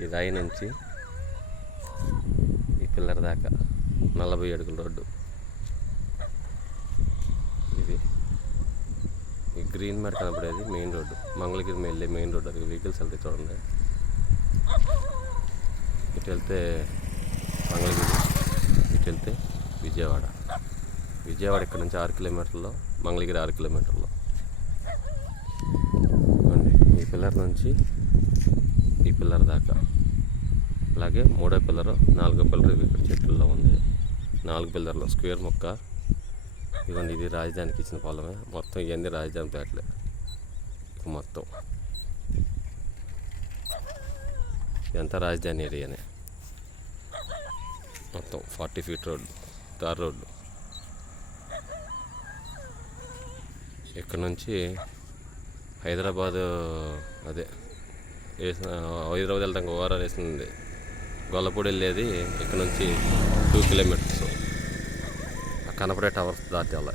ఈ రాయి నుంచి ఈ పిల్లర్ దాకా 40 అడుగుల రోడ్డు. ఇది ఈ గ్రీన్ మ్యాట్ కనపడేది మెయిన్ రోడ్డు, మంగళగిరి వెళ్ళే మెయిన్ రోడ్డు. అది వెహికల్స్ వెళ్తాయి చూడండి. ఇటు వెళ్తే మంగళగిరి, ఇటు వెళ్తే విజయవాడ. విజయవాడ ఇక్కడ నుంచి 6 కిలోమీటర్లో, మంగళగిరి 6 కిలోమీటర్లో. ఈ పిల్లర్ నుంచి ఈ పిల్లర్ దాకా, అలాగే 3వ పిల్లరు 4వ పిల్లరు ఇక్కడ చెట్లలో ఉంది. 4 పిల్లర్లో స్క్వేర్ మొక్క. ఇదిగోండి, ఇది రాజధానికి ఇచ్చిన పొలమే. మొత్తం ఇవన్నీ రాజధాని పేటలే మొత్తం. ఇదంతా రాజధాని ఏరియానే. మొత్తం 40 ఫీట్ రోడ్డు, తార్ రోడ్డు. ఇక్కడ నుంచి హైదరాబాద్, అదే హైదరాబాద్ వెళ్తాం ఓఆర్ఆర్ వేసింది. గొల్లపూడి వెళ్ళేది ఇక్కడ నుంచి 2 కిలోమీటర్స్. కనపడే టవర్స్ దాటాలి.